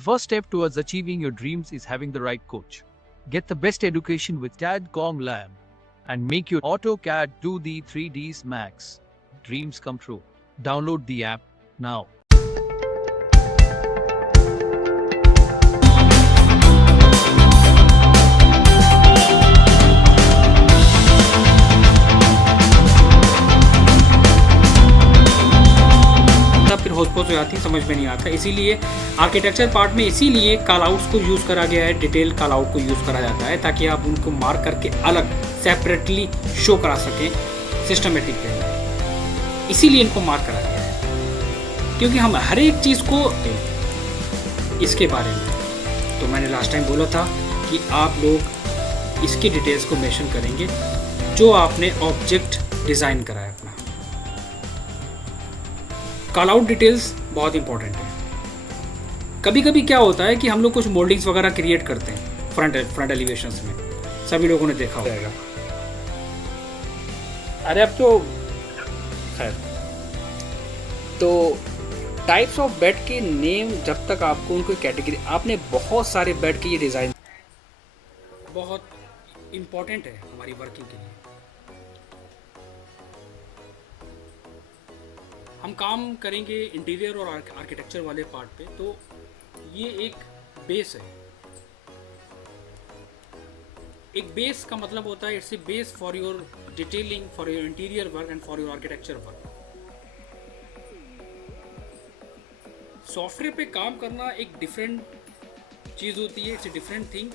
The first step towards achieving your dreams is having the right coach. Get the best education with TADCOM Lab and make your AutoCAD 2D 3Ds Max dreams come true. Download the app now. फिर होस्पोस हो जाती है, समझ में नहीं आता। इसीलिए architecture part में इसीलिए कॉल आउट्स को यूज़ करा गया है, डिटेल कॉल आउट को यूज़ करा जाता है ताकि आप उनको मार्क करके अलग सेपरेटली शो करा सकें सिस्टमेटिक वे। इसीलिए इनको मार्क करा गया है क्योंकि हम हर एक चीज़ को इसके बारे में, तो मैंने लास्ट टाइम बोला था कि आप लोग इसकी डिटेल्स को मेंशन करेंगे जो आपने ऑब्जेक्ट डिज़ाइन करा है अपना। कॉल आउट डिटेल्स बहुत इंपॉर्टेंट है। कभी कभी क्या होता है कि हम लोग कुछ मोल्डिंग्स वगैरह क्रिएट करते हैं फ्रंट एलिवेशंस में, सभी लोगों ने देखा होगा। अरे अब तो खैर, तो टाइप्स ऑफ बेड के नेम जब तक आपको उनको कैटेगरी, आपने बहुत सारे बेड के ये डिज़ाइन बहुत इंपॉर्टेंट है हमारी वर्किंग के लिए। हम काम करेंगे इंटीरियर और आर्किटेक्चर वाले पार्ट पे, तो ये एक बेस है। एक बेस का मतलब होता है it's a base for your detailing, for your interior work and for your architecture work. Software पे काम करना एक डिफरेंट चीज़ होती है, इट्स ए डिफरेंट थिंग,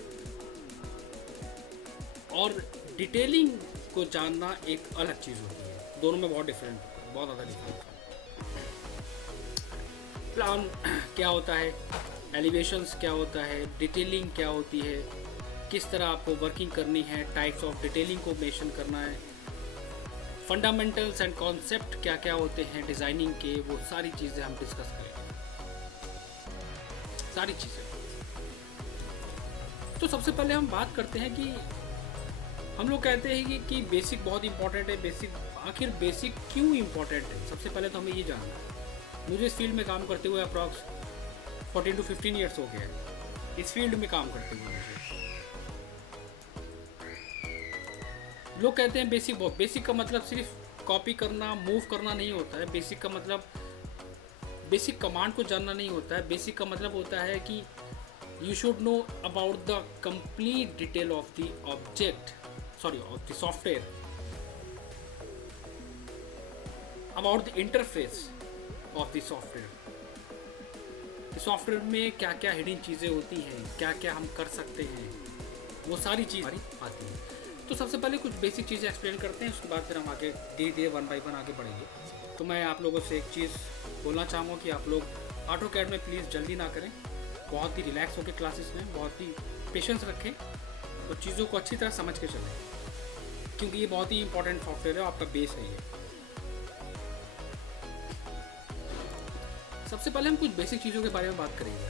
और डिटेलिंग को जानना एक अलग चीज़ होती है। दोनों में बहुत डिफरेंट, बहुत ज़्यादा डिफरेंट है। प्लान क्या होता है, एलिवेशंस क्या होता है, डिटेलिंग क्या होती है, किस तरह आपको वर्किंग करनी है, टाइप्स ऑफ डिटेलिंग को मेंशन करना है, फंडामेंटल्स एंड कॉन्सेप्ट क्या क्या होते हैं डिज़ाइनिंग के, वो सारी चीज़ें हम डिस्कस करेंगे, सारी चीज़ें। तो सबसे पहले हम बात करते हैं कि हम लोग कहते हैं कि बेसिक बहुत इंपॉर्टेंट है। बेसिक, आखिर बेसिक क्यों इंपॉर्टेंट है? सबसे पहले तो हमें ये जानना है। मुझे इस फील्ड में काम करते हुए अप्रॉक्स 14 to 15 ईयर्स हो गए हैं इस फील्ड में काम करते हुए मुझे। लोग कहते हैं बेसिक, बहुत बेसिक का मतलब सिर्फ कॉपी करना, मूव करना नहीं होता है। बेसिक का मतलब बेसिक कमांड को जानना नहीं होता है। बेसिक का मतलब होता है कि you should know about the complete detail of the object, sorry of the software, about the interface of the software. Software में क्या क्या हिडन चीज़ें होती हैं, क्या क्या हम कर सकते हैं, वो सारी चीज़ आती हैं। तो सबसे पहले कुछ बेसिक चीज़ें एक्सप्लेन करते हैं, उसके बाद फिर हम आगे धीरे धीरे 1 by 1 आगे बढ़ेंगे। तो मैं आप लोगों से एक चीज़ बोलना चाहूँगा कि आप लोग AutoCAD में प्लीज़ जल्दी ना करें, बहुत ही रिलैक्स होकर क्लासेस में बहुत ही पेशेंस रखें और चीज़ों को अच्छी तरह समझ के चलें, क्योंकि ये बहुत ही इंपॉर्टेंट सॉफ्टवेयर है, आपका बेस है ये। सबसे पहले हम कुछ बेसिक चीज़ों के बारे में बात करेंगे,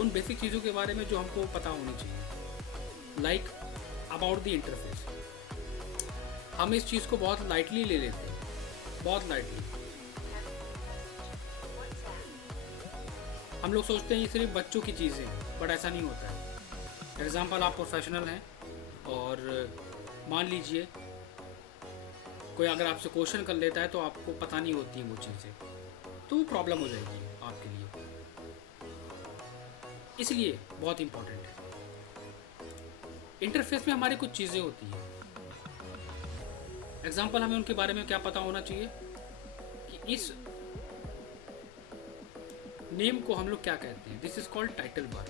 उन बेसिक चीज़ों के बारे में जो हमको पता होनी चाहिए, लाइक अबाउट द इंटरफेस। हम इस चीज़ को बहुत लाइटली ले लेते हैं, बहुत लाइटली। हम लोग सोचते हैं ये सिर्फ बच्चों की चीज़ें हैं, बट ऐसा नहीं होता है। एग्जाम्पल, आप प्रोफेशनल हैं और मान लीजिए कोई अगर आपसे क्वेश्चन कर लेता है तो आपको पता नहीं होती है वो चीज़ें, तो वो प्रॉब्लम हो जाएगी आपके लिए। इसलिए बहुत इंपॉर्टेंट है। इंटरफेस में हमारी कुछ चीज़ें होती हैं। एग्जाम्पल, हमें उनके बारे में क्या पता होना चाहिए कि इस नेम को हम लोग क्या कहते हैं। This is called title bar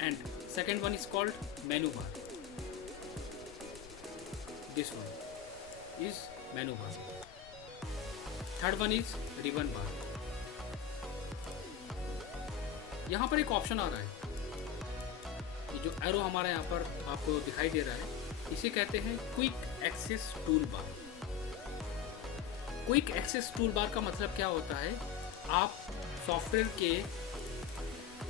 and second one is called menu bar. This one is menu bar, third one is ribbon bar. यहाँ पर एक ऑप्शन आ रहा है, ये जो एरो हमारा यहाँ पर आपको दिखाई दे रहा है, इसे कहते हैं quick access tool bar. Quick access tool bar का मतलब क्या होता है, आप सॉफ्टवेयर के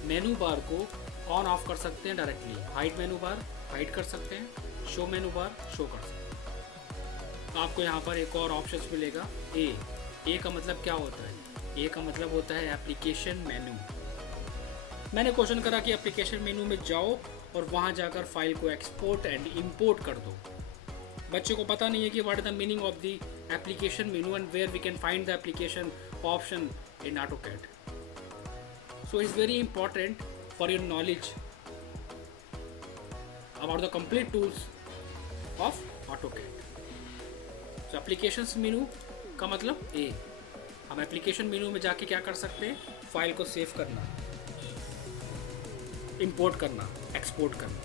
मेनू बार को ऑन ऑफ कर सकते हैं डायरेक्टली। हाइड मेनू बार हाइड कर सकते हैं, शो मेनू बार शो कर सकते हैं। आपको यहाँ पर एक और ऑप्शन मिलेगा, ए का मतलब क्या होता है, ए का मतलब होता है एप्लीकेशन मेनू। मैंने क्वेश्चन करा कि एप्लीकेशन मेनू में जाओ और वहाँ जाकर फाइल को एक्सपोर्ट एंड इंपोर्ट कर दो। बच्चे को पता नहीं है कि what is the meaning of the application menu and where we can find the application option in AutoCAD. So it's very important for your knowledge about the complete tools of AutoCAD. So applications menu का मतलब A, हम application मेनू में जाके क्या कर सकते हैं, file को सेव करना, इंपोर्ट करना, एक्सपोर्ट करना।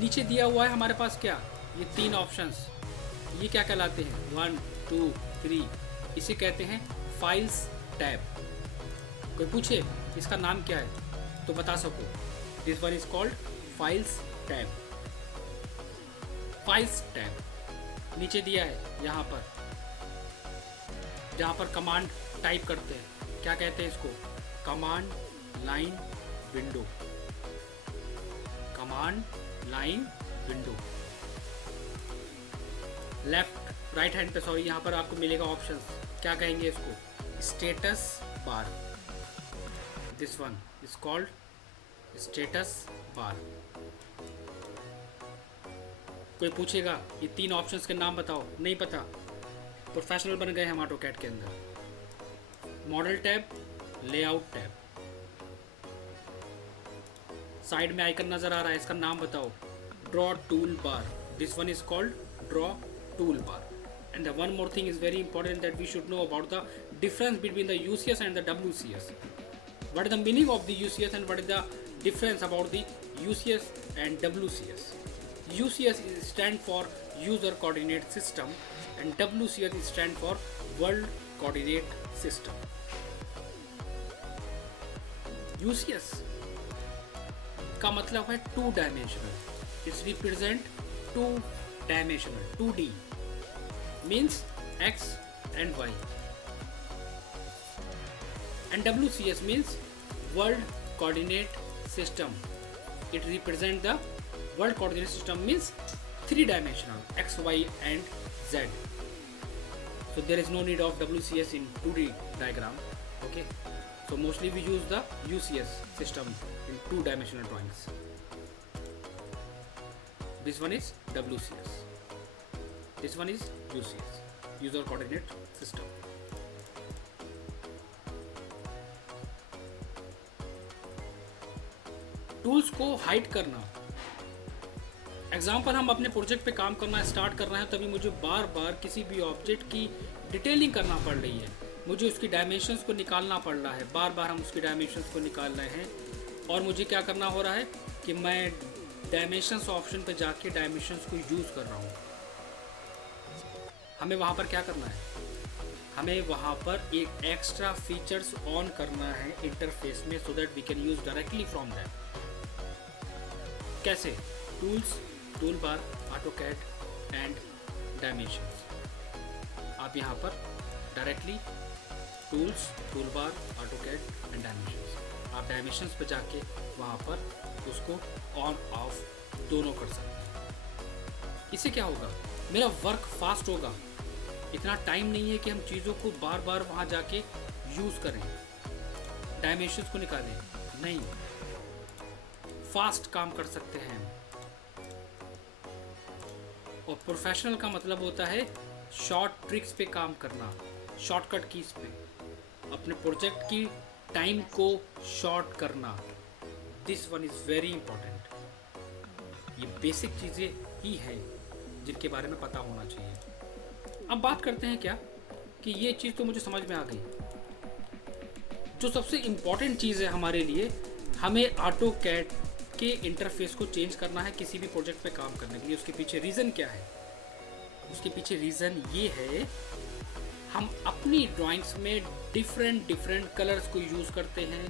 नीचे दिया हुआ है हमारे पास क्या, ये 3 ऑप्शंस, ये क्या कहलाते हैं, 1 2 3, इसे कहते हैं फाइल्स टैब। कोई पूछे इसका नाम क्या है तो बता सको, this one is called files tab. Files tab नीचे दिया है यहाँ पर, जहाँ पर कमांड टाइप करते हैं, क्या कहते हैं इसको, command line window. Command line window. Left right hand पे सॉरी यहाँ पर आपको मिलेगा ऑप्शन, क्या कहेंगे इसको, status bar. This one is called status bar. कोई पूछेगा ये 3 ऑप्शंस के नाम बताओ, नहीं पता, प्रोफेशनल बन गए हम AutoCAD के अंदर। Model tab, layout tab, side में आइकन नजर आ रहा है, इसका नाम बताओ, draw tool bar. This one is called draw tool bar. And the one more thing is very important that we should know about the difference between the UCS and the WCS. What is the meaning of the UCS and what is the difference about the UCS and WCS? UCS is stand for User Coordinate System and WCS is stand for World Coordinate System. UCS का मतलब है 2 dimensional. It represent 2 dimensional, 2D. Means X and Y, and WCS means World Coordinate System. It represents the World Coordinate System means 3-dimensional X, Y and Z. So there is no need of WCS in 2D diagram. Okay, so mostly we use the UCS system in 2-dimensional drawings. This one is WCS. This one is UCS, User Coordinate System. Tools को hide करना। Example, हम अपने project पे काम करना start कर रहे हैं, तभी मुझे बार बार किसी भी ऑब्जेक्ट की डिटेलिंग करना पड़ रही है, मुझे उसकी डायमेंशंस को निकालना पड़ रहा है, बार बार हम उसकी डायमेंशंस को निकाल रहे हैं, और मुझे क्या करना हो रहा है कि मैं डायमेंशंस ऑप्शन पे जाके डायमेंशंस को यूज़ कर रहा हूँ। हमें वहाँ पर क्या करना है, हमें वहाँ पर एक एक्स्ट्रा फीचर्स ऑन करना है इंटरफेस में, so that we can use directly from that. कैसे, tools, tool bar, AutoCAD and dimensions. आप यहाँ पर directly tools, tool bar, AutoCAD and dimensions, आप डायमेंशंस पे जाके वहाँ पर उसको ऑन ऑफ दोनों कर सकते हैं। इससे क्या होगा, मेरा वर्क फास्ट होगा, इतना टाइम नहीं है कि हम चीज़ों को बार बार वहाँ जाके यूज़ करें, डायमेंशंस को निकालें, नहीं, फास्ट काम कर सकते हैं। और प्रोफेशनल का मतलब होता है शॉर्ट ट्रिक्स पे काम करना, शॉर्टकट कीज पे, अपने प्रोजेक्ट की टाइम को शॉर्ट करना। This one is very important. ये बेसिक चीज़ें ही हैं जिनके बारे में पता होना चाहिए। अब बात करते हैं क्या कि ये चीज़ तो मुझे समझ में आ गई। जो सबसे इम्पॉर्टेंट चीज़ है हमारे लिए, हमें AutoCAD के इंटरफेस को चेंज करना है किसी भी प्रोजेक्ट पे काम करने के लिए। उसके पीछे रीज़न क्या है? उसके पीछे रीज़न ये है, हम अपनी ड्राइंग्स में डिफरेंट कलर्स को यूज़ करते हैं,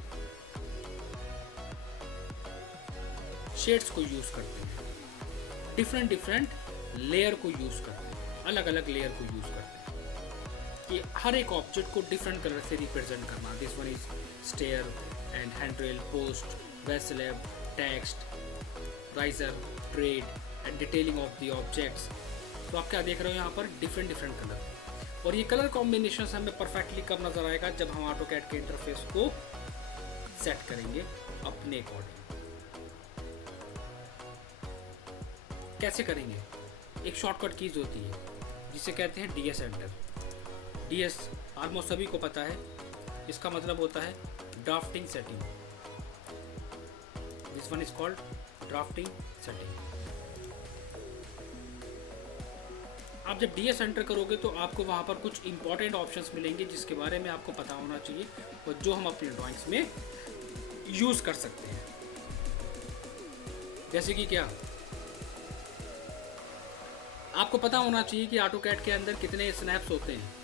शेड्स को यूज़ करते हैं, डिफरेंट लेयर को यूज़ करते हैं, अलग अलग लेयर को यूज़ करते हैं कि हर एक ऑब्जेक्ट को डिफरेंट कलर से रिप्रेजेंट करना। This one is stair and handrail, post, waist slab, text, riser, tread and detailing of the objects. तो आप क्या देख रहे हो यहाँ पर, डिफरेंट कलर। और ये कलर कॉम्बिनेशन हमें परफेक्टली कब नज़र आएगा, जब हम ऑटोकैड के इंटरफेस को सेट करेंगे अपने अकॉर्डिंग। कैसे करेंगे? एक शॉर्टकट कीज होती है जिसे कहते हैं DS एंटर। DS ऑलमोस्ट सभी को पता है, इसका मतलब होता है drafting setting. This one is called drafting setting. आप जब DS एंटर करोगे तो आपको वहाँ पर कुछ इंपॉर्टेंट ऑप्शंस मिलेंगे जिसके बारे में आपको पता होना चाहिए और जो हम अपनी ड्राइंग्स में यूज़ कर सकते हैं। जैसे कि क्या, आपको पता होना चाहिए कि ऑटोकैड के अंदर कितने स्नैप्स होते हैं।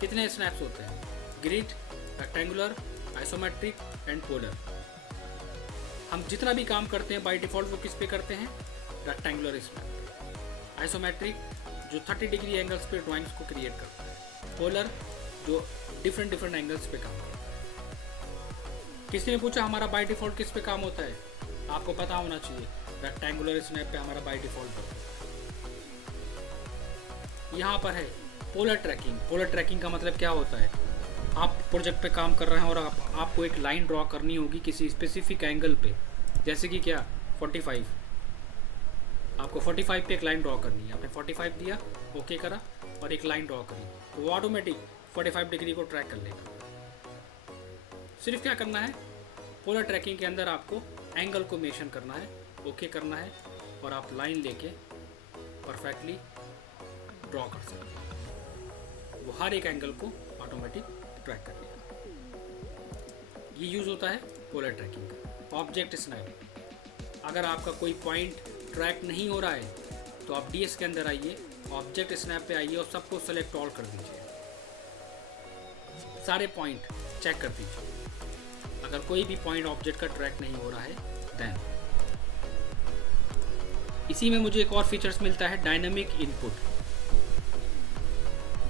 कितने स्नैप्स होते हैं? Grid, rectangular, isometric and polar. हम जितना भी काम करते हैं बाय डिफ़ॉल्ट वो किस पे करते हैं? Rectangular snap. आइसोमेट्रिक जो 30 डिग्री एंगल्स पे ड्राइंग्स को क्रिएट करता है। पोलर जो डिफरेंट एंगल्स पे काम करता है। किसी ने पूछा हमारा बाय डिफ़ॉल्ट किस पे काम होता है? आपको पता होना चाहिए रेक्टेंगुलर स्नैप पे हमारा बाय डिफ़ॉल्ट होता है। यहाँ पर है पोलर ट्रैकिंग। पोलर ट्रैकिंग का मतलब क्या होता है? आप प्रोजेक्ट पे काम कर रहे हैं और आपको एक लाइन ड्रॉ करनी होगी किसी स्पेसिफिक एंगल पे, जैसे कि क्या 45। आपको 45 पे एक लाइन ड्रॉ करनी है। आपने 45 दिया, ओके करा और एक लाइन ड्रॉ करी तो वो ऑटोमेटिक 45 डिग्री को ट्रैक कर लेगा। सिर्फ क्या करना है, पोलर ट्रैकिंग के अंदर आपको एंगल को मेंशन करना है, ओके करना है और आप लाइन लेके परफेक्टली ड्रॉ कर सकते हैं। वो हर एक एंगल को ऑटोमेटिक ट्रैक कर लेगा। ये यूज़ होता है पोलर ट्रैकिंग का। ऑब्जेक्ट स्नैप, अगर आपका कोई पॉइंट ट्रैक नहीं हो रहा है तो आप DS के अंदर आइए, ऑब्जेक्ट स्नैप पे आइए और सबको सेलेक्ट ऑल कर दीजिए। सारे पॉइंट चेक कर दीजिए। अगर कोई भी पॉइंट ऑब्जेक्ट का ट्रैक नहीं हो रहा है देन इसी में मुझे एक और फीचर्स मिलता है, डायनामिक इनपुट।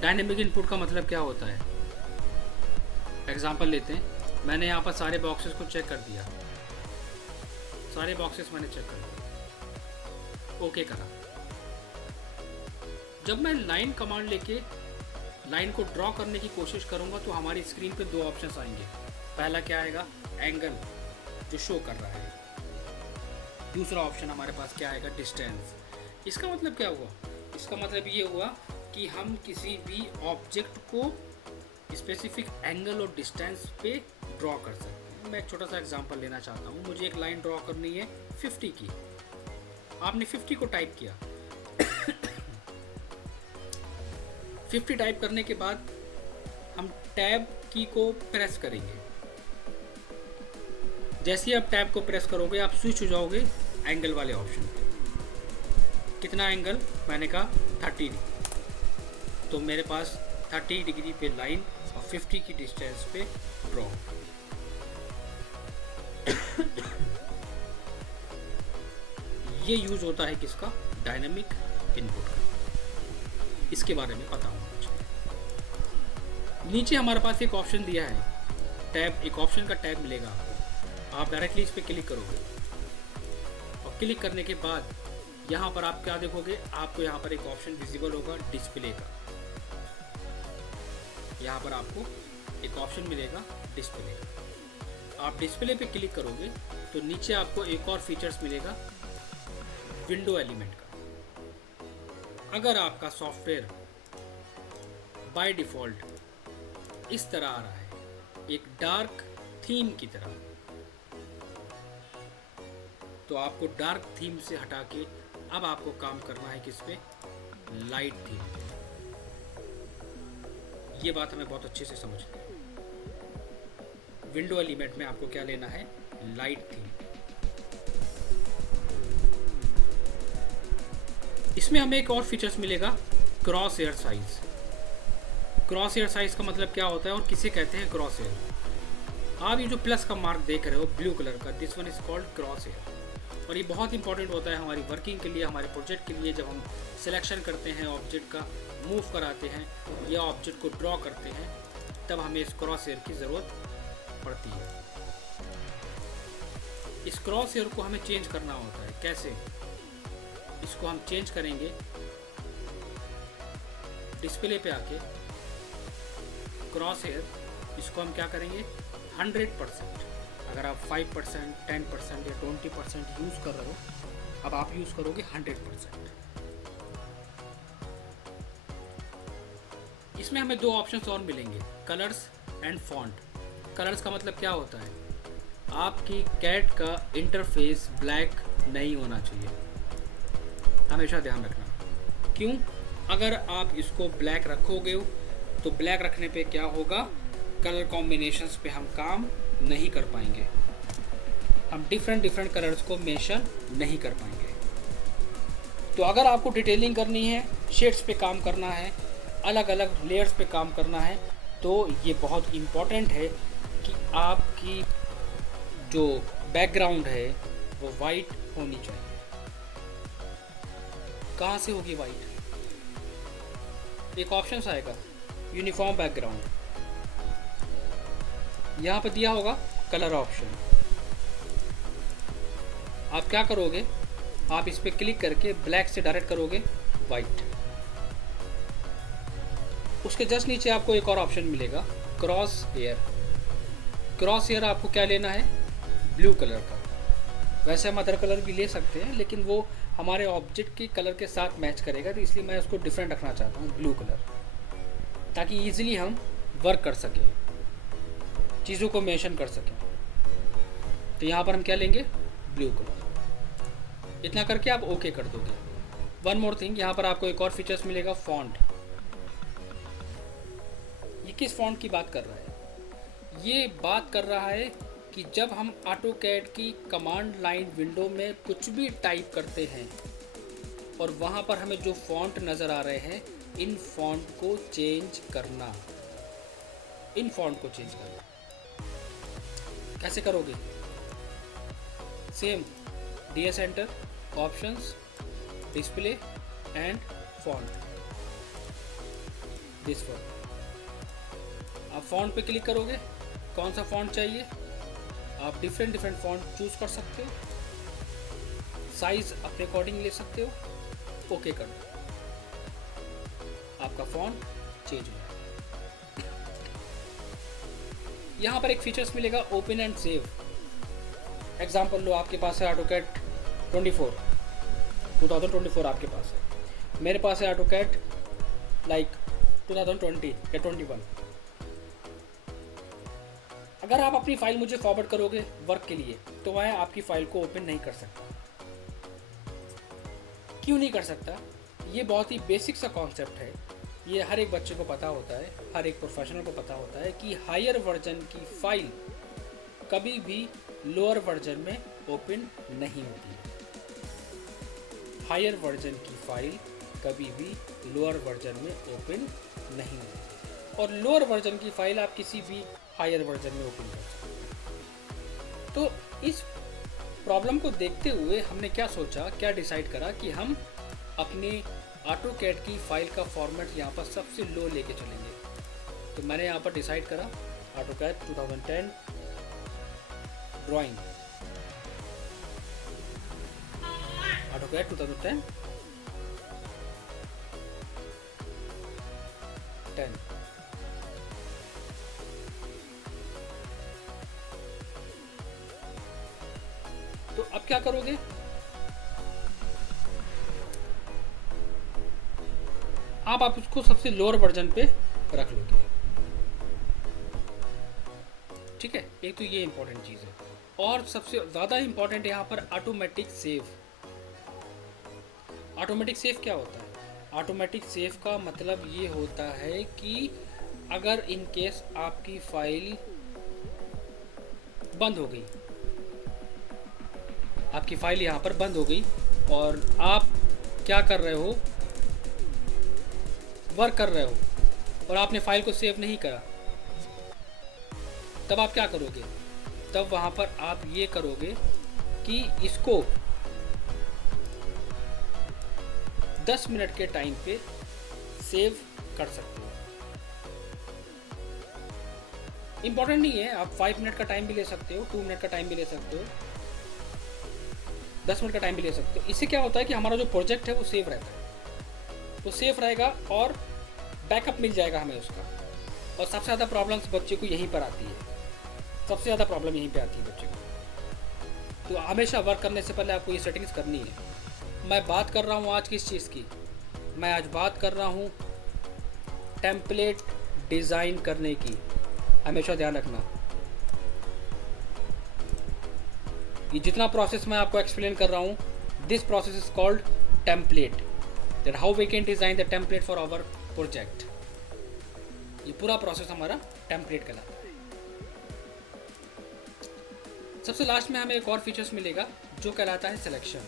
डायनामिक इनपुट का मतलब क्या होता है? एग्जांपल लेते हैं। मैंने यहाँ पर सारे बॉक्सेस को चेक कर दिया, सारे बॉक्सेस मैंने चेक कर दिया, ओके करा। जब मैं लाइन कमांड लेके लाइन को ड्रॉ करने की कोशिश करूँगा तो हमारी स्क्रीन पे दो ऑप्शंस आएंगे। पहला क्या आएगा? एंगल जो शो कर रहा है। दूसरा ऑप्शन हमारे पास क्या आएगा? डिस्टेंस। इसका मतलब क्या हुआ? इसका मतलब ये हुआ कि हम किसी भी ऑब्जेक्ट को स्पेसिफिक एंगल और डिस्टेंस पे ड्रॉ कर सकते हैं। मैं एक छोटा सा एग्जांपल लेना चाहता हूँ। मुझे एक लाइन ड्रॉ करनी है 50 की। आपने 50 को टाइप किया 50 टाइप करने के बाद हम टैब की को प्रेस करेंगे। जैसे ही आप टैब को प्रेस करोगे आप स्विच हो जाओगे एंगल वाले ऑप्शन पे। कितना एंगल? मैंने कहा 30 डिग्री। तो मेरे पास 30 डिग्री पे लाइन और 50 की डिस्टेंस पे ड्रॉ। ये यूज होता है किसका? डायनामिक इनपुट का। इसके बारे में पता होना चाहिए। नीचे हमारे पास एक ऑप्शन दिया है टैब, एक ऑप्शन का टैब मिलेगा आपको। आप डायरेक्टली इस पर क्लिक करोगे और क्लिक करने के बाद यहाँ पर आप क्या देखोगे? आपको यहाँ पर एक ऑप्शन विजिबल होगा डिस्प्ले का। यहाँ पर आपको एक ऑप्शन मिलेगा डिस्प्ले का। आप डिस्प्ले पे क्लिक करोगे तो नीचे आपको एक और फीचर्स मिलेगा विंडो एलिमेंट का। अगर आपका सॉफ्टवेयर बाय डिफ़ॉल्ट इस तरह आ रहा है, एक डार्क थीम की तरह, तो आपको डार्क थीम से हटा के अब आपको काम करना है किस पे? Light theme. ये बात हमें बहुत अच्छे से समझनी है। विंडो एलिमेंट में आपको क्या लेना है? Light theme. इसमें हमें एक और फीचर्स मिलेगा cross air size. Cross air size का मतलब क्या होता है और किसे कहते हैं क्रॉस एयर? आप ये जो प्लस का मार्क देख रहे हो ब्लू कलर का, this one is called cross air. और ये बहुत इंपॉर्टेंट होता है हमारी वर्किंग के लिए, हमारे प्रोजेक्ट के लिए। जब हम सिलेक्शन करते हैं, ऑब्जेक्ट का मूव कराते हैं या ऑब्जेक्ट को ड्रॉ करते हैं, तब हमें इस क्रॉस एयर की ज़रूरत पड़ती है। इस क्रॉस एयर को हमें चेंज करना होता है। कैसे? इसको हम चेंज करेंगे डिस्प्ले पे आके क्रॉस हेयर इसको हम क्या करेंगे 100%। अगर आप 5%, 10% या 20% यूज़ कर रहे हो, अब आप यूज़ करोगे 100%। इसमें हमें दो ऑप्शंस और मिलेंगे, कलर्स एंड फॉन्ट। कलर्स का मतलब क्या होता है, आपकी कैट का इंटरफेस ब्लैक नहीं होना चाहिए, हमेशा ध्यान रखना। क्यों? अगर आप इसको ब्लैक रखोगे तो ब्लैक रखने पे क्या होगा, कलर कॉम्बिनेशंस पे हम काम नहीं कर पाएंगे, हम डिफरेंट कलर्स को मेंशन नहीं कर पाएंगे। तो अगर आपको डिटेलिंग करनी है, शेड्स पे काम करना है, अलग अलग लेयर्स पे काम करना है, तो ये बहुत इम्पॉर्टेंट है कि आपकी जो बैकग्राउंड है वो वाइट होनी चाहिए। कहाँ से होगी वाइट? एक ऑप्शन आएगा यूनिफॉर्म बैकग्राउंड, यहाँ पे दिया होगा कलर ऑप्शन। आप क्या करोगे, आप इस पर क्लिक करके ब्लैक से डायरेक्ट करोगे वाइट। उसके जस्ट नीचे आपको एक और ऑप्शन मिलेगा क्रॉस हेयर। क्रॉस हेयर आपको क्या लेना है, ब्लू कलर का। वैसे हम अदर कलर भी ले सकते हैं, लेकिन वो हमारे ऑब्जेक्ट के कलर के साथ मैच करेगा, तो इसलिए मैं उसको डिफरेंट रखना चाहता हूँ, ब्लू कलर, ताकि ईजिली हम वर्क कर सकें, चीज़ों को मेंशन कर सकें। तो यहाँ पर हम क्या लेंगे, ब्लू कलर। इतना करके आप ओके कर दोगे। वन मोर थिंग, यहाँ पर आपको एक और फीचर्स मिलेगा, फॉन्ट। ये किस फॉन्ट की बात कर रहा है? ये बात कर रहा है कि जब हम ऑटोकैड की कमांड लाइन विंडो में कुछ भी टाइप करते हैं और वहाँ पर हमें जो फॉन्ट नज़र आ रहे हैं, इन फॉन्ट को चेंज करना। इन फॉन्ट को चेंज करना कैसे करोगे? Same DS enter, options, display and font, this font. आप फॉन्ट पे क्लिक करोगे, कौन सा फॉन्ट चाहिए, आप डिफरेंट फॉन्ट चूज कर सकते हो, साइज अपने अकॉर्डिंग ले सकते हो, ओके कर दो, आपका फॉन्ट चेंज हो। यहाँ पर एक फीचर्स मिलेगा ओपन एंड सेव। एग्जांपल लो, आपके पास है ऑटोकैड 2024 आपके पास है, मेरे पास है ऑटोकैड लाइक 2020 या 21। अगर आप अपनी फाइल मुझे फॉरवर्ड करोगे वर्क के लिए, तो मैं आपकी फाइल को ओपन नहीं कर सकता। क्यों नहीं कर सकता? ये बहुत ही बेसिक सा कॉन्सेप्ट है, ये हर एक बच्चे को पता होता है, हर एक प्रोफेशनल को पता होता है कि हायर वर्जन की फाइल कभी भी लोअर वर्जन में ओपन नहीं होती। हायर वर्जन की फाइल कभी भी लोअर वर्जन में ओपन नहीं होती, और लोअर वर्जन की फाइल आप किसी भी हायर वर्जन में ओपन कर सकते। तो इस प्रॉब्लम को देखते हुए हमने क्या सोचा, क्या डिसाइड करा कि हम अपने ऑटोकैड की फाइल का फॉर्मेट यहाँ पर सबसे लो लेके चलेंगे। तो मैंने यहाँ पर डिसाइड करा ऑटोकैड 2010 ड्राइंग, ऑटोकैड 2010 10। तो अब क्या करोगे, आप उसको सबसे लोअर वर्जन पे रख लोगे। ठीक है, एक तो ये इंपॉर्टेंट चीज़ है, और सबसे ज़्यादा इंपॉर्टेंट यहाँ पर ऑटोमेटिक सेव। ऑटोमेटिक सेव क्या होता है? ऑटोमेटिक सेव का मतलब ये होता है कि अगर इन केस आपकी फाइल बंद हो गई, आपकी फाइल यहाँ पर बंद हो गई और आप क्या कर रहे हो, वर्क कर रहे हो, और आपने फाइल को सेव नहीं करा, तब आप क्या करोगे? तब वहाँ पर आप ये करोगे कि इसको 10 मिनट के टाइम पे सेव कर सकते हो। इंपॉर्टेंट नहीं है, आप 5 मिनट का टाइम भी ले सकते हो, 2 मिनट का टाइम भी ले सकते हो, 10 मिनट का टाइम भी ले सकते हो। इससे क्या होता है कि हमारा जो प्रोजेक्ट है वो सेव रहता है, वो सेफ रहेगा, और बैकअप मिल जाएगा हमें उसका। और सबसे ज़्यादा प्रॉब्लम्स बच्चे को यहीं पर आती है, सबसे ज़्यादा प्रॉब्लम यहीं पे आती है बच्चे को। तो हमेशा वर्क करने से पहले आपको ये सेटिंग्स करनी है। मैं बात कर रहा हूँ आज किस चीज़ की, मैं आज बात कर रहा हूँ टेम्पलेट डिज़ाइन करने की। हमेशा ध्यान रखना, ये जितना प्रोसेस मैं आपको एक्सप्लेन कर रहा हूँ, this process is called template, that how we can design the template for our project. ये पूरा प्रोसेस हमारा टेम्पलेट कहलाता है। सबसे लास्ट में हमें एक और फीचर्स मिलेगा जो कहलाता है सिलेक्शन।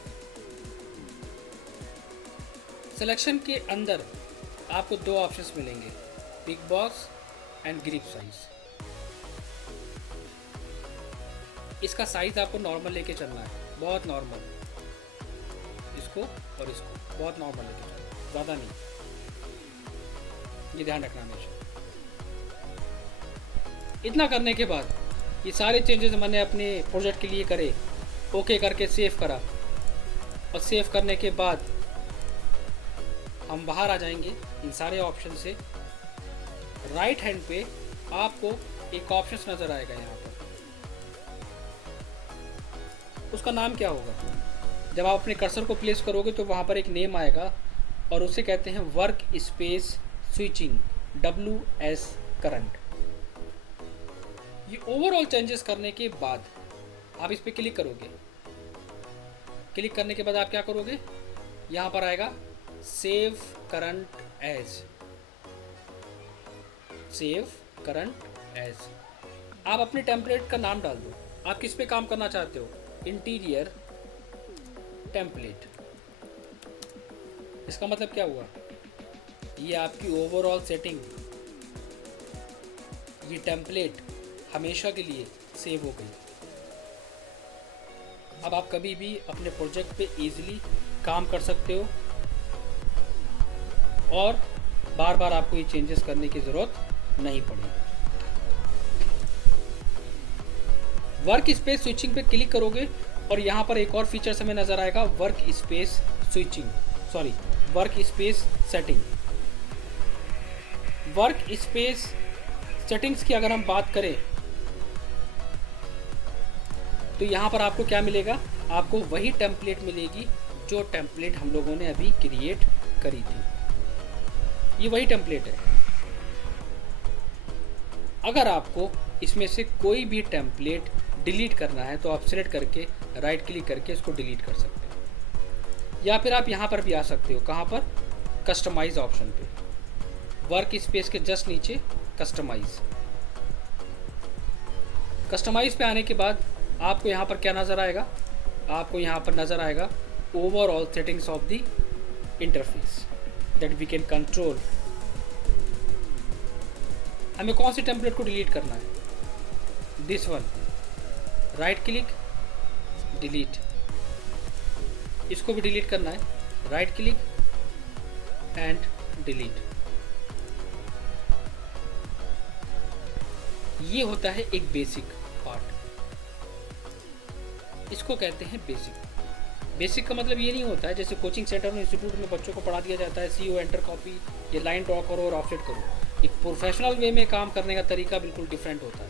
सिलेक्शन के अंदर आपको दो ऑप्शंस मिलेंगे, big box and grip size. इसका साइज आपको नॉर्मल लेके चलना है, बहुत नॉर्मल, इसको और इसको बहुत नॉर्मल लेके चलना, ज़्यादा नहीं, ये ध्यान रखना हमेशा। इतना करने के बाद ये सारे चेंजेस मैंने अपने प्रोजेक्ट के लिए करे, ओके करके सेव करा, और सेव करने के बाद हम बाहर आ जाएंगे इन सारे ऑप्शन से। राइट हैंड पे आपको एक ऑप्शन नज़र आएगा यहाँ पर, उसका नाम क्या होगा? जब आप अपने कर्सर को प्लेस करोगे तो वहाँ पर एक नेम आएगा और उसे कहते हैं work space switching, WS current. ये ओवरऑल चेंजेस करने के बाद आप इस पर क्लिक करोगे। क्लिक करने के बाद आप क्या करोगे, यहाँ पर आएगा save current as, save current as. आप अपने टेम्पलेट का नाम डाल दो, आप किस पे काम करना चाहते हो, इंटीरियर टेम्पलेट। इसका मतलब क्या हुआ, ये आपकी ओवरऑल सेटिंग, ये टेम्पलेट हमेशा के लिए सेव हो गई। अब आप कभी भी अपने प्रोजेक्ट पे इजीली काम कर सकते हो और बार बार आपको ये चेंजेस करने की ज़रूरत नहीं पड़ेगी। वर्क स्पेस स्विचिंग पे क्लिक करोगे और यहाँ पर एक और फीचर हमें नज़र आएगा, work space switching, sorry work space setting. Work space settings की अगर हम बात करें तो यहाँ पर आपको क्या मिलेगा, आपको वही टेम्पलेट मिलेगी जो टेम्पलेट हम लोगों ने अभी क्रिएट करी थी। ये वही टेम्पलेट है। अगर आपको इसमें से कोई भी टेम्पलेट डिलीट करना है तो आप सिलेक्ट करके राइट क्लिक करके इसको डिलीट कर सकते हो, या फिर आप यहाँ पर भी आ सकते हो, कहाँ पर, कस्टमाइज ऑप्शन पे, वर्क स्पेस के जस्ट नीचे कस्टमाइज। कस्टमाइज पे आने के बाद आपको यहाँ पर क्या नज़र आएगा, आपको यहाँ पर नज़र आएगा overall settings of the interface that we can control. हमें कौन सी टेम्पलेट को डिलीट करना है, this one, right click delete, इसको भी डिलीट करना है, राइट क्लिक एंड डिलीट। ये होता है एक बेसिक पार्ट, इसको कहते हैं बेसिक। बेसिक का मतलब ये नहीं होता है जैसे कोचिंग सेंटर में, इंस्टीट्यूट में बच्चों को पढ़ा दिया जाता है CO एंटर कॉपी, ये लाइन ड्रॉ करो और ऑफसेट करो। एक प्रोफेशनल वे में काम करने का तरीका बिल्कुल डिफरेंट होता है,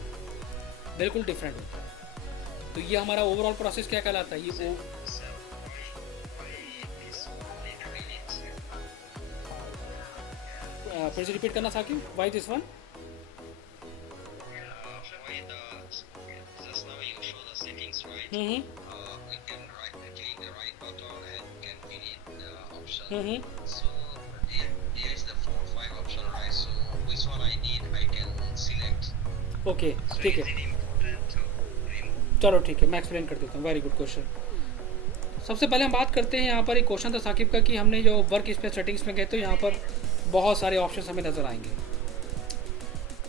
बिल्कुल डिफरेंट होता है। तो ये हमारा ओवरऑल प्रोसेस क्या कहलाता है, ये फिर से रिपीट करना Saqib, why this one? Okay ठीक है, चलो ठीक है, मैं एक्सप्लेन कर देता हूँ। Very good question. सबसे पहले हम बात करते हैं, यहाँ पर एक क्वेश्चन था साकिब का कि हमने जो वर्क स्पेस सेटिंग्स में गए तो यहाँ पर बहुत सारे ऑप्शंस हमें नज़र आएंगे।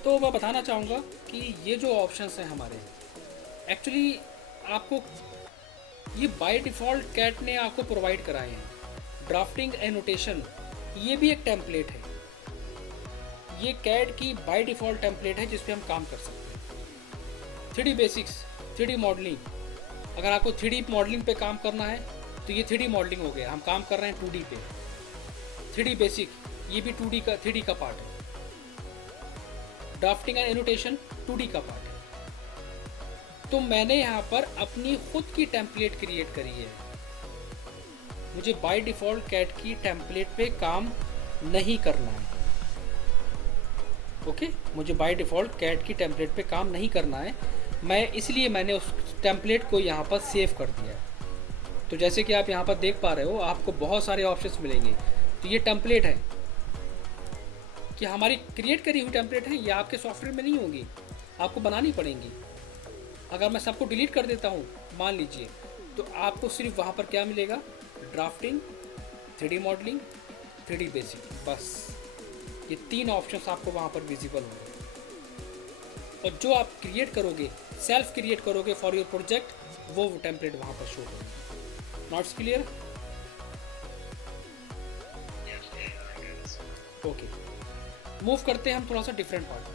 तो मैं बताना चाहूँगा कि ये जो ऑप्शंस हैं हमारे, एक्चुअली आपको ये बाय डिफ़ॉल्ट कैट ने आपको प्रोवाइड कराए हैं। ड्राफ्टिंग एनोटेशन, ये भी एक टेम्पलेट है, ये कैट की बाय डिफ़ॉल्ट टेम्पलेट है जिस पे हम काम कर सकते हैं। 3D बेसिक्स, 3D मॉडलिंग, अगर आपको 3D मॉडलिंग पे काम करना है तो ये 3D मॉडलिंग हो गया, हम काम कर रहे हैं 2D पे। 3D बेसिक, ये भी 2D का 3D का पार्ट है। ड्राफ्टिंग एंड एनोटेशन 2D का पार्ट है। तो मैंने यहाँ पर अपनी खुद की टेम्पलेट क्रिएट करी है। मुझे बाय डिफ़ॉल्ट कैट की टेम्पलेट पे काम नहीं करना है। ओके, मुझे बाय डिफ़ॉल्ट कैट की टेम्पलेट पे काम नहीं करना है। इसलिए मैंने उस टेम्पलेट को यहाँ पर सेव कर दिया है। तो जैसे कि आप यहाँ पर देख पा रहे हो, आपको बहुत सारे ऑप्शंस मिलेंगे। तो ये टेम्पलेट है कि हमारी क्रिएट करी हुई टेम्पलेट है, ये आपके सॉफ्टवेयर में नहीं होगी, आपको बनानी पड़ेंगी। अगर मैं सबको डिलीट कर देता हूँ मान लीजिए, तो आपको सिर्फ वहाँ पर क्या मिलेगा, drafting, 3D modelling, 3D basic, बस ये 3 ऑप्शंस आपको वहाँ पर विजिबल होंगे। और जो आप क्रिएट करोगे, सेल्फ क्रिएट करोगे फॉर योर प्रोजेक्ट, वो टेम्पलेट वहाँ पर शो होगा। Knots clear? ओके, मूव करते हैं हम थोड़ा सा डिफरेंट पार्ट में।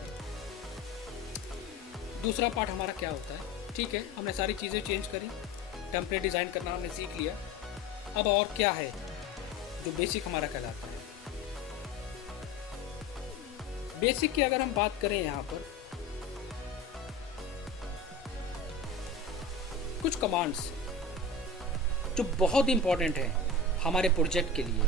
दूसरा पार्ट हमारा क्या होता है? ठीक है, हमने सारी चीज़ें चेंज करी, टेम्पलेट डिज़ाइन करना हमने सीख लिया। अब और क्या है जो बेसिक हमारा कहलाता है? बेसिक की अगर हम बात करें, यहाँ पर कुछ कमांड्स जो बहुत इंपॉर्टेंट है हमारे प्रोजेक्ट के लिए।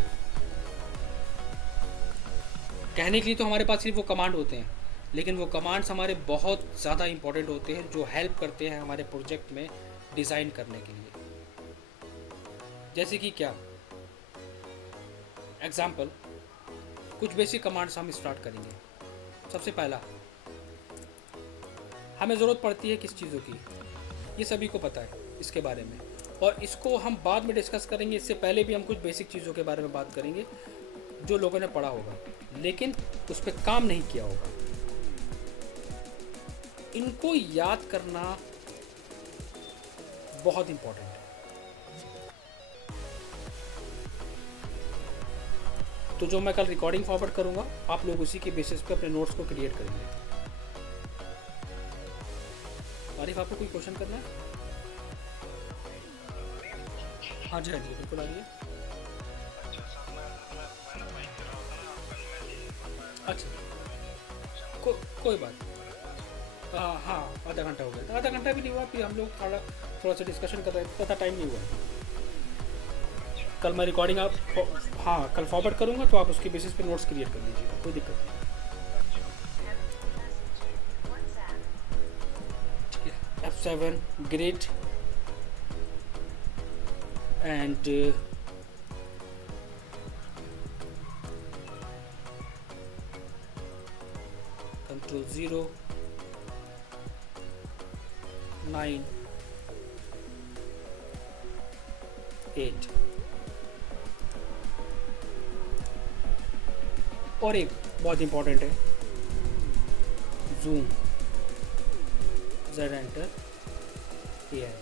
कहने के लिए तो हमारे पास सिर्फ वो कमांड होते हैं, लेकिन वो कमांड्स हमारे बहुत ज़्यादा इंपॉर्टेंट होते हैं, जो हेल्प करते हैं हमारे प्रोजेक्ट में डिज़ाइन करने के लिए। जैसे कि क्या एग्जाम्पल, कुछ बेसिक कमांड्स हम स्टार्ट करेंगे। सबसे पहला, हमें ज़रूरत पड़ती है किस चीज़ों की, ये सभी को पता है इसके बारे में, और इसको हम बाद में डिस्कस करेंगे। इससे पहले भी हम कुछ बेसिक चीज़ों के बारे में बात करेंगे जो लोगों ने पढ़ा होगा लेकिन उस पर काम नहीं किया होगा। इनको याद करना बहुत इंपॉर्टेंट है। तो जो मैं कल रिकॉर्डिंग फॉरवर्ड करूंगा, आप लोग उसी के बेसिस पे अपने नोट्स को क्रिएट करेंगे। आरिफ, आपको कोई क्वेश्चन करना है? हाँ जी, हाँ जी, बिल्कुल आ जाइए। अच्छा, कोई बात। हाँ, आधा घंटा हो गया था, आधा घंटा भी नहीं हुआ, फिर हम लोग थोड़ा सा डिस्कशन कर रहे थे, पता टाइम नहीं हुआ। कल मैं रिकॉर्डिंग हाँ कल फॉरवर्ड करूँगा, तो आप उसके बेसिस पे नोट्स क्रिएट कर लीजिएगा, कोई दिक्कत नहीं। ठीक है, F7 ग्रेट, एंड Ctrl 0, 9, 8। और एक बहुत इंपॉर्टेंट है, जूम, Z एंटर, AI।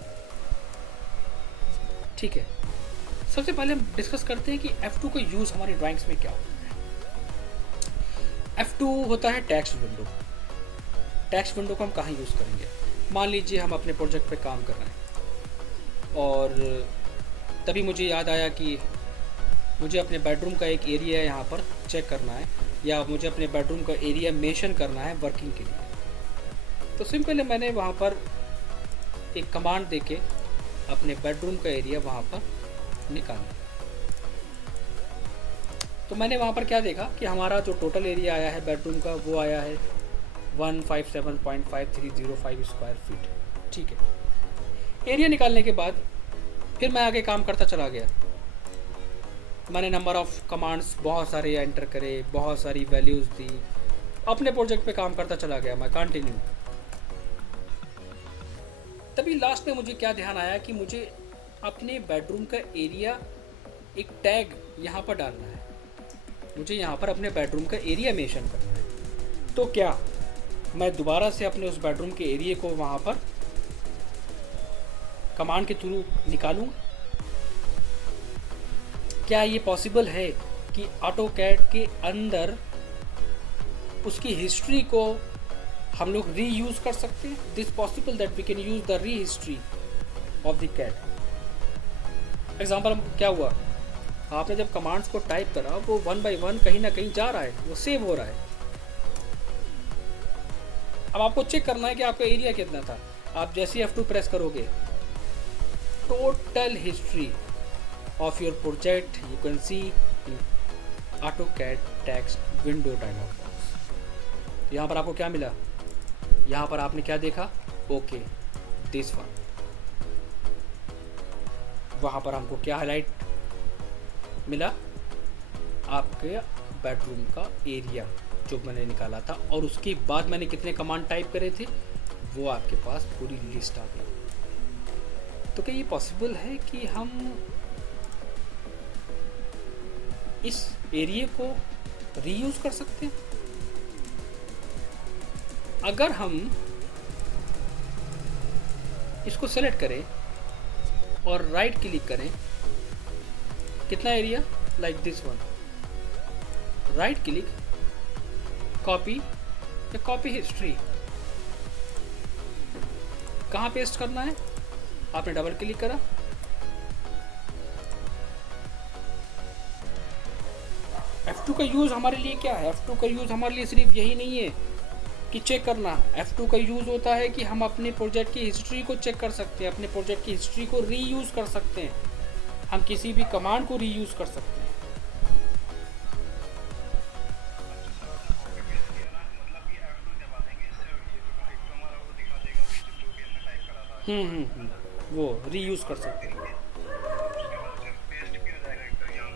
ठीक है, सबसे पहले हम डिस्कस करते हैं कि F2 का यूज़ हमारी ड्राइंग्स में क्या होता है। F2 होता है टेक्स्ट विंडो। टेक्स्ट विंडो को हम कहाँ यूज़ करेंगे? मान लीजिए हम अपने प्रोजेक्ट पे काम कर रहे हैं और तभी मुझे याद आया कि मुझे अपने बेडरूम का एक एरिया यहाँ पर चेक करना है, या मुझे अपने बेडरूम का एरिया मेंशन करना है वर्किंग के लिए। तो सिंपल मैंने वहाँ पर एक कमांड देके अपने बेडरूम का एरिया वहाँ पर निकाला। तो मैंने वहाँ पर क्या देखा कि हमारा जो टोटल एरिया आया है बेडरूम का, वो आया है 157.5305 स्क्वायर फीट। ठीक है, एरिया निकालने के बाद फिर मैं आगे काम करता चला गया। मैंने नंबर ऑफ़ कमांड्स बहुत सारे एंटर करे, बहुत सारी वैल्यूज़ दी, अपने प्रोजेक्ट पे काम करता चला गया मैं, कंटिन्यू। तभी लास्ट में मुझे क्या ध्यान आया कि मुझे अपने बेडरूम का एरिया एक टैग यहाँ पर डालना है, मुझे यहाँ पर अपने बेडरूम का एरिया मेंशन करना है। तो क्या मैं दोबारा से अपने उस बेडरूम के एरिया को वहाँ पर कमांड के थ्रू निकालूँ? क्या ये पॉसिबल है कि ऑटोकैड के अंदर उसकी हिस्ट्री को हम लोग रीयूज़ कर सकते हैं? This possible that we can use the re history of the CAD. Example क्या हुआ, आपने जब कमांड्स को टाइप करा वो 1 बाय 1 कहीं ना कहीं जा रहा है, वो सेव हो रहा है। अब आपको चेक करना है कि आपका एरिया कितना था। आप जैसे ही F2 प्रेस करोगे, total history of your project you can see in AutoCAD text window dialog box. यहाँ पर आपको क्या मिला? यहाँ पर आपने क्या देखा? Okay this one. वहाँ पर हमको क्या हाईलाइट मिला? आपके बेडरूम का एरिया जो मैंने निकाला था, और उसके बाद मैंने कितने कमांड टाइप करे थे वो आपके पास पूरी लिस्ट आ गई। तो क्या ये पॉसिबल है कि हम इस एरिया को रीयूज कर सकते हैं? अगर हम इसको सेलेक्ट करें और राइट क्लिक करें, कितना area? Like this one, right click, copy या कॉपी हिस्ट्री, कहाँ पेस्ट करना है? आपने डबल क्लिक करा, F2 का यूज़ हमारे लिए क्या है? F2 का यूज़ हमारे लिए सिर्फ यही नहीं है कि चेक करना। F2 का यूज़ होता है कि हम अपने प्रोजेक्ट की हिस्ट्री को चेक कर सकते हैं, अपने प्रोजेक्ट की हिस्ट्री को रीयूज़ कर सकते हैं, हम किसी भी कमांड को रीयूज़ कर सकते हैं। वो रीयूज़ कर सकते हैं।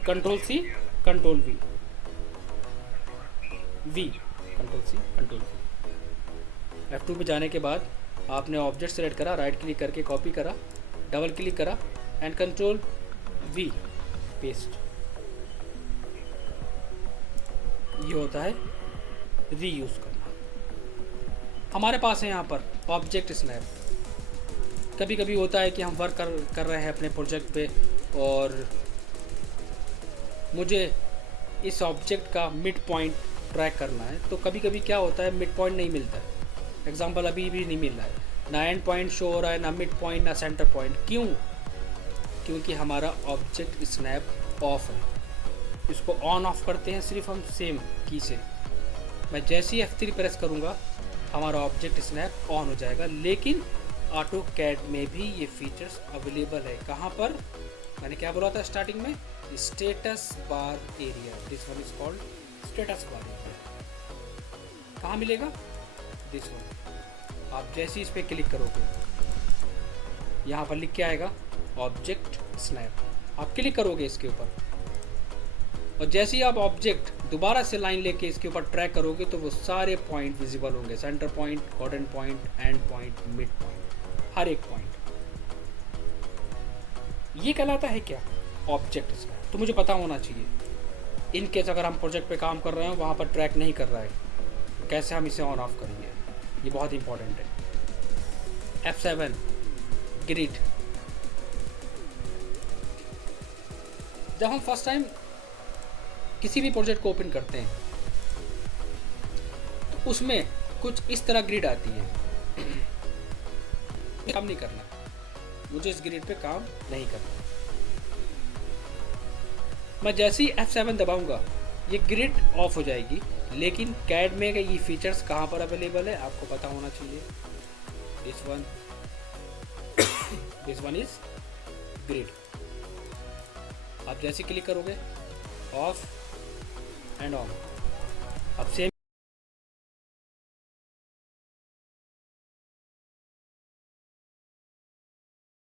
Control C control V, control C control V. F2 पे जाने के बाद आपने ऑब्जेक्ट सेलेक्ट करा, राइट क्लिक करके कॉपी करा, डबल क्लिक करा एंड कंट्रोल वी, पेस्ट। ये होता है रीयूज़ करना। हमारे पास है यहाँ पर ऑब्जेक्ट स्नैप। कभी कभी होता है कि हम वर्क कर रहे हैं अपने प्रोजेक्ट पे और मुझे इस ऑब्जेक्ट का मिड पॉइंट ट्रैक करना है, तो कभी कभी क्या होता है मिड पॉइंट नहीं मिलता है। एग्जांपल अभी भी नहीं मिल रहा है, ना एंड पॉइंट शो हो रहा है, ना मिड पॉइंट, ना सेंटर पॉइंट। क्यों? क्योंकि हमारा ऑब्जेक्ट स्नैप ऑफ है। इसको ऑन ऑफ करते हैं सिर्फ हम सेम की से। मैं जैसे ही F3 प्रेस करूँगा हमारा ऑब्जेक्ट स्नैप ऑन हो जाएगा। लेकिन AutoCAD में भी ये फीचर्स अवेलेबल है। कहाँ पर? मैंने क्या बोला था स्टार्टिंग में? Status bar area. This one is called status bar area. कहाँ मिलेगा? This one. आप जैसे ही इस पर क्लिक करोगे यहाँ पर लिख के आएगा ऑब्जेक्ट स्नैप। आप क्लिक करोगे इसके ऊपर और जैसे ही आप ऑब्जेक्ट दोबारा से लाइन लेके इसके ऊपर ट्रैक करोगे तो वो सारे पॉइंट विजिबल होंगे। Centre point, coordinate point, end point, mid point, हर एक पॉइंट। ये कहलाता है क्या? Object snap. तो मुझे पता होना चाहिए इन केस अगर हम प्रोजेक्ट पे काम कर रहे हैं वहाँ पर ट्रैक नहीं कर रहा है तो कैसे हम इसे ऑन ऑफ करेंगे। ये बहुत इंपॉर्टेंट है। F7 grid. जब हम फर्स्ट टाइम किसी भी प्रोजेक्ट को ओपन करते हैं तो उसमें कुछ इस तरह ग्रिड आती है। काम नहीं करना, मुझे इस ग्रिड पे काम नहीं करना। मैं जैसे ही F7 दबाऊंगा ये ग्रिड ऑफ हो जाएगी। लेकिन CAD में ये फीचर्स कहाँ पर अवेलेबल है आपको पता होना चाहिए। This one is grid. आप जैसे क्लिक करोगे ऑफ एंड ऑन। अब सेम